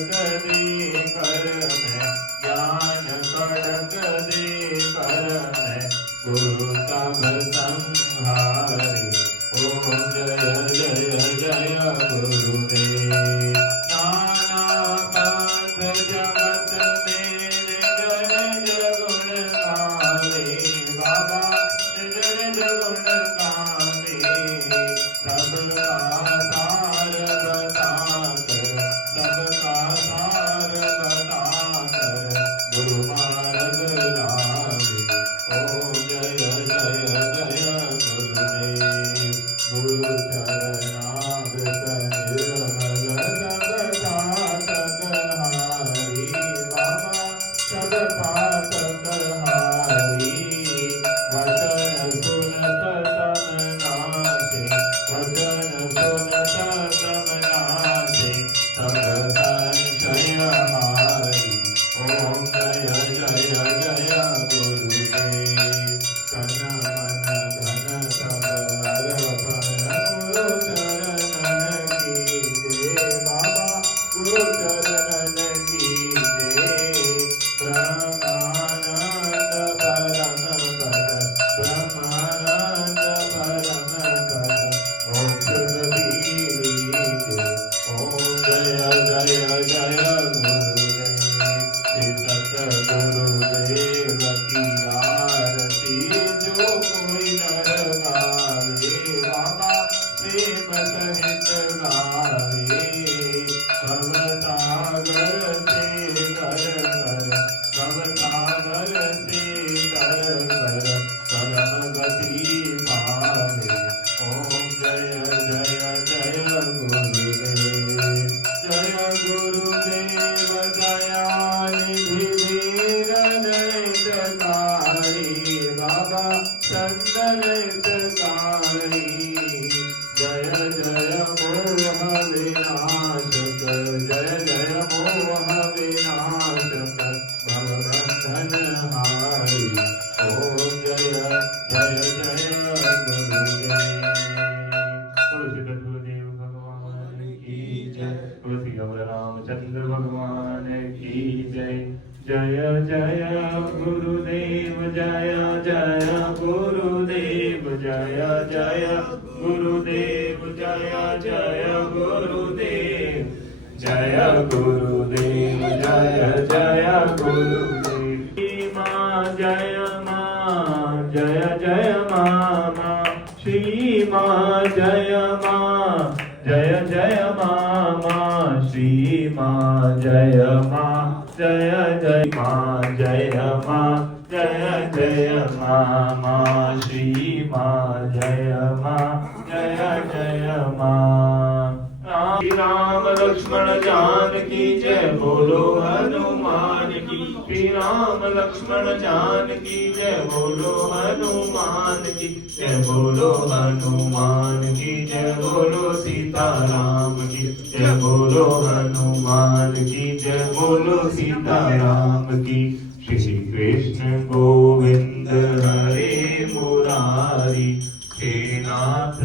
दे कर में, ज्ञान खड़क दे कर में, गुरु सब संहारी। ओम जय जय जय गुरुदेव। नाना पंथ जगत मेरे जय जय गुण गावे, बाबा जय जय गुण गावे। सबका सार बताकर, सबका सार बताकर, गुरु मार्ग लावे। ओम जय जय जय गुरुदेव। गुरु चरणामृत निर्मल सब पातक हारी, बाबा सब पातक हारी। वचन सुनत तम नासे, वचन सुनत तम नासे, सब संशय हारी। ओम जय जय जय गुरुदेव। कन मन धन सब अर्पण गुरु चरणन की जय, बाबा गुरु चरणन की जय। ब्रह्मानंद परम पद, ब्रह्मानंद परम पद, मोक्ष गति लीजे। ओम जय जय जय गुरुदेव। श्री सतगुरुदेव की आरती जो कोई नर गावे, बाबा प्रेम सहित गावे। भवसागर से कर कर, भवसागर से कर कर, परम गति पावे। ओम जय जय जय गुरुदेव। जय गुरुदेव दयानिधि वीर नैतकारी, बाबा संत नैतकारी। जय जय मोह विनाशक, जय जय मोह विनाशक, भवबंधन हारी। ओम जय जय जय गुरुदेव। तुलसी गुरुदेव भगवान की जय। तुलसी अमर रामचंद्र भगवान की जय। जय जय गुरुदेव, जय जय गुरुदेव, जय जय गुरुदेव, जय जय गुरुदेव। जय गुरुदेव, जय जय गुरुदेव। माँ जय माँ, जय जय माँ। श्री माँ जय माँ, जय जय माँ। श्री माँ जय माँ, जय जय माँ। जय माँ, जय जय माँ। श्री माँ जय माँ, जय जय माँ। राम लक्ष्मण जानकी जय, बोलो हनुमान की। श्री राम लक्ष्मण जानकी जय, बोलो हनुमान की। जय बोलो हनुमान की जय, बोलो सीताराम की। जय बोलो हनुमान की जय, बोलो सीताराम की। श्री कृष्ण गोविंद हरे मुरारी, हे नाथ